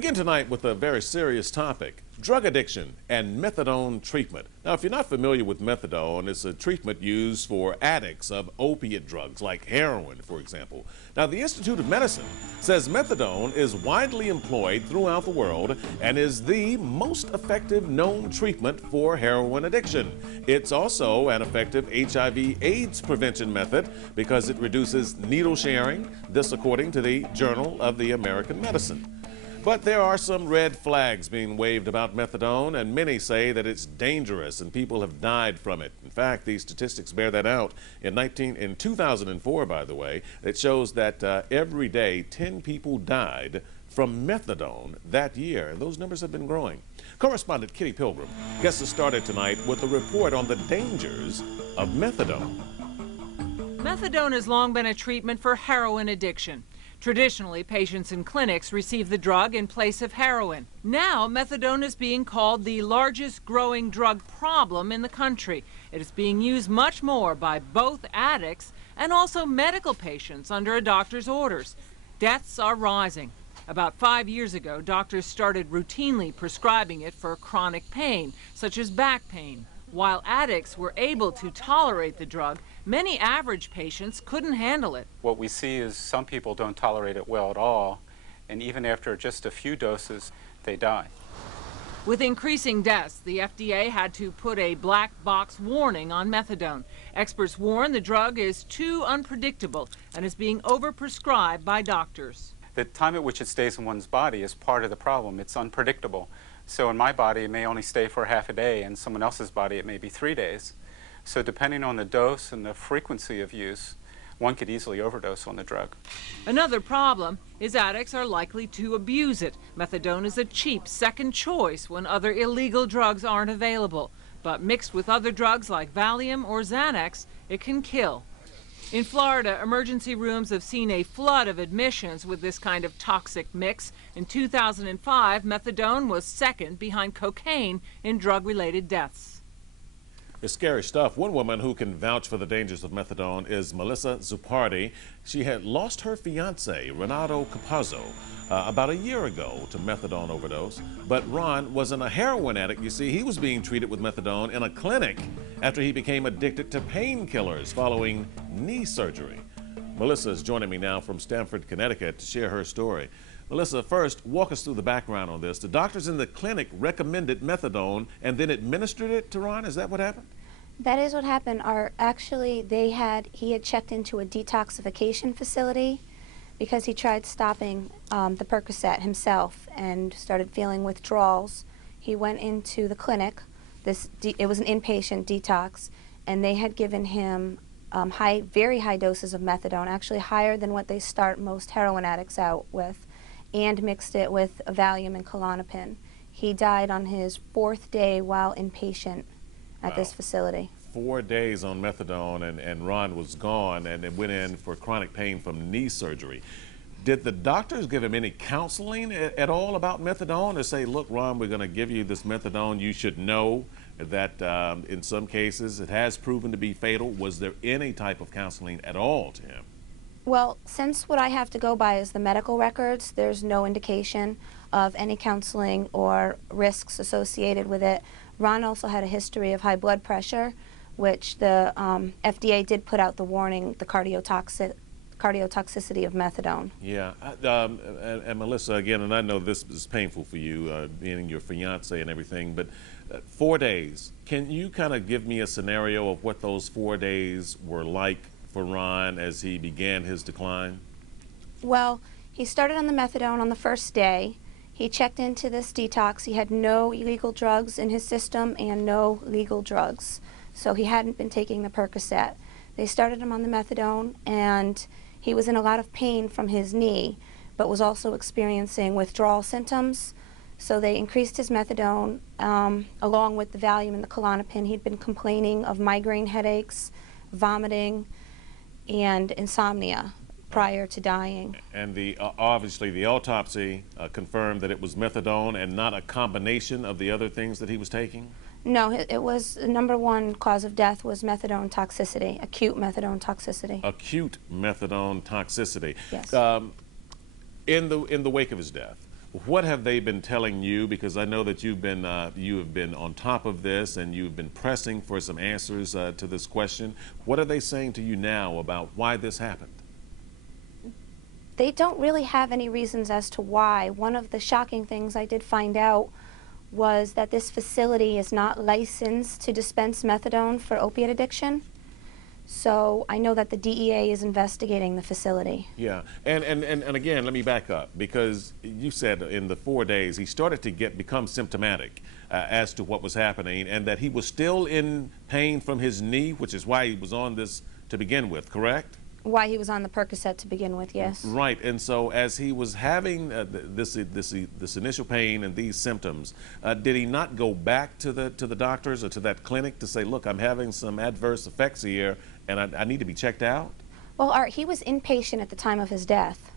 begin tonight with a very serious topic, drug addiction and methadone treatment. Now, if you're not familiar with methadone, it's a treatment used for addicts of opiate drugs like heroin, for example. Now, the Institute of Medicine says methadone is widely employed throughout the world and is the most effective known treatment for heroin addiction. It's also an effective HIV/AIDS prevention method because it reduces needle sharing, this according to the Journal of the American Medicine. But there are some red flags being waved about methadone, and many say that it's dangerous and people have died from it. In fact, these statistics bear that out. In 2004, by the way, it shows that every day 10 people died from methadone that year, and those numbers have been growing. Correspondent Kitty Pilgrim gets us started tonight with a report on the dangers of methadone. Methadone has long been a treatment for heroin addiction. Traditionally, patients in clinics receive the drug in place of heroin. Now, methadone is being called the largest growing drug problem in the country. It is being used much more by both addicts and also medical patients under a doctor's orders. Deaths are rising. About 5 years ago, doctors started routinely prescribing it for chronic pain, such as back pain. While addicts were able to tolerate the drug, many average patients couldn't handle it. What we see is some people don't tolerate it well at all, and even after just a few doses, they die. With increasing deaths, the FDA had to put a black box warning on methadone. Experts warn the drug is too unpredictable and is being overprescribed by doctors. The time at which it stays in one's body is part of the problem. It's unpredictable. So in my body, it may only stay for half a day. In someone else's body, it may be 3 days. So depending on the dose and the frequency of use, one could easily overdose on the drug. Another problem is addicts are likely to abuse it. Methadone is a cheap second choice when other illegal drugs aren't available. But mixed with other drugs like Valium or Xanax, it can kill. In Florida, emergency rooms have seen a flood of admissions with this kind of toxic mix. In 2005, methadone was second behind cocaine in drug-related deaths. It's scary stuff. One woman who can vouch for the dangers of methadone is Melissa Zupardi. She had lost her fiance, Renato Capazzo, about a year ago to methadone overdose. But Ron wasn't a heroin addict. You see, he was being treated with methadone in a clinic after he became addicted to painkillers following knee surgery. Melissa is joining me now from Stamford, Connecticut to share her story. Melissa, first, walk us through the background on this. The doctors in the clinic recommended methadone and then administered it to Ron. Is that what happened? That is what happened. Actually, he had checked into a detoxification facility because he tried stopping the Percocet himself and started feeling withdrawals. He went into the clinic. It was an inpatient detox, and they had given him very high doses of methadone, actually higher than what they start most heroin addicts out with, and mixed it with Valium and Klonopin. He died on his 4th day while inpatient at this facility. 4 days on methadone, and Ron was gone and it went in for chronic pain from knee surgery. Did the doctors give him any counseling at all about methadone, or say, look, Ron, we're going to give you this methadone. You should know that in some cases it has proven to be fatal. Was there any type of counseling at all to him? Well, since what I have to go by is the medical records, there's no indication of any counseling or risks associated with it. Ron also had a history of high blood pressure, which the FDA did put out the warning, the cardiotoxicity of methadone. Yeah, and Melissa, again, and I know this is painful for you, being your fiance and everything, but 4 days, can you kind of give me a scenario of what those 4 days were like for Ron as he began his decline? Well, he started on the methadone on the first day. He checked into this detox. He had no illegal drugs in his system and no legal drugs. So he hadn't been taking the Percocet. They started him on the methadone, and he was in a lot of pain from his knee, but was also experiencing withdrawal symptoms. So they increased his methadone along with the Valium and the Klonopin. He'd been complaining of migraine headaches, vomiting, and insomnia prior to dying. And obviously the autopsy confirmed that it was methadone and not a combination of the other things that he was taking? No, it was the #1 cause of death was methadone toxicity, acute methadone toxicity. Acute methadone toxicity. Yes. In the wake of his death, What have they been telling you? Because I know that you have been on top of this and you've been pressing for some answers to this question. What are they saying to you now about why this happened? They don't really have any reasons as to why. One of the shocking things I did find out was that this facility is not licensed to dispense methadone for opiate addiction. So I know that the DEA is investigating the facility. Yeah, and again, let me back up, because you said in the 4 days he started to become symptomatic as to what was happening, and that he was still in pain from his knee, which is why he was on this to begin with, correct? Why he was on the Percocet to begin with, yes. Right, and so as he was having this initial pain and these symptoms, did he not go back to the doctors or to that clinic to say, look, I'm having some adverse effects here and I need to be checked out? Well, Art, he was inpatient at the time of his death.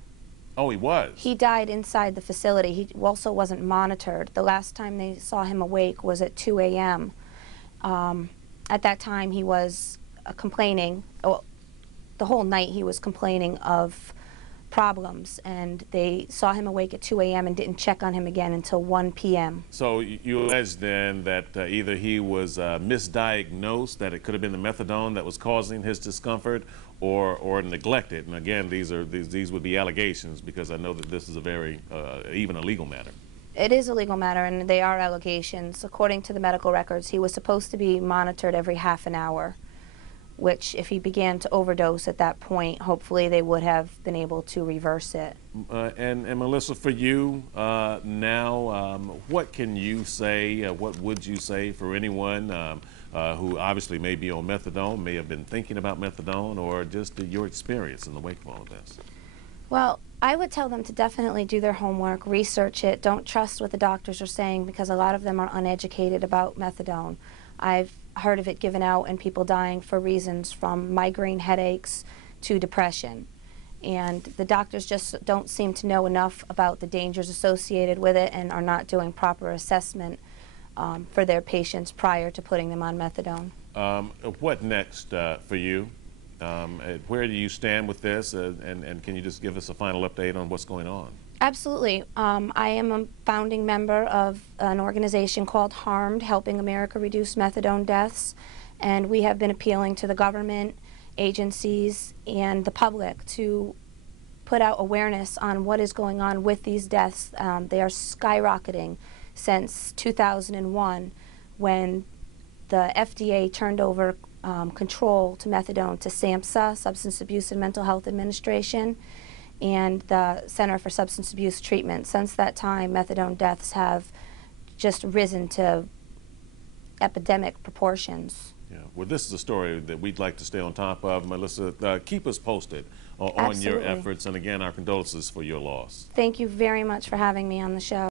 Oh, he was? He died inside the facility. He also wasn't monitored. The last time they saw him awake was at 2 a.m. At that time he was complaining. The whole night he was complaining of problems, and they saw him awake at 2 a.m. and didn't check on him again until 1 p.m. So you allege then that either he was misdiagnosed, that it could have been the methadone that was causing his discomfort, or neglected. And again, these would be allegations, because I know that this is a very even a legal matter. It is a legal matter, and they are allegations. According to the medical records, he was supposed to be monitored every half an hour, which if he began to overdose at that point, hopefully they would have been able to reverse it. And Melissa, for you now, what can you say, what would you say for anyone who obviously may be on methadone, may have been thinking about methadone, or just your experience in the wake of all of this? Well, I would tell them to definitely do their homework, research it, don't trust what the doctors are saying, because a lot of them are uneducated about methadone. I've heard of it given out and people dying for reasons from migraine headaches to depression. And the doctors just don't seem to know enough about the dangers associated with it and are not doing proper assessment for their patients prior to putting them on methadone. What next for you? Where do you stand with this? And can you just give us a final update on what's going on? Absolutely. I am a founding member of an organization called HARMED, Helping America Reduce Methadone Deaths, and we have been appealing to the government, agencies, and the public to put out awareness on what is going on with these deaths. They are skyrocketing since 2001, when the FDA turned over control to methadone to SAMHSA, Substance Abuse and Mental Health Administration, and the Center for Substance Abuse Treatment. Since that time, methadone deaths have just risen to epidemic proportions. Yeah, well, this is a story that we'd like to stay on top of. Melissa, keep us posted on your efforts, and again, our condolences for your loss. Thank you very much for having me on the show.